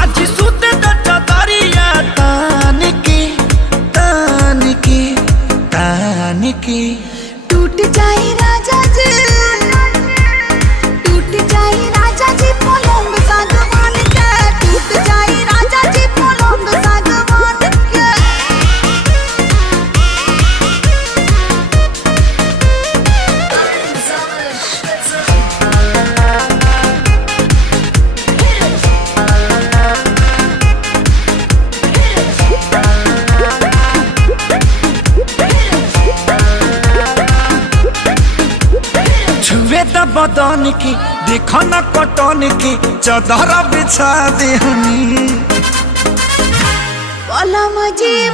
आज सुते दरिया तान के टूट जाए राजा जी, टूट जाए राजा जी पलंग सागवान के, टूट जाए राजा जी पलंग सागवान के। छुए द बदन की देखो न कटन की चादर बिछा दे हनी पलम जी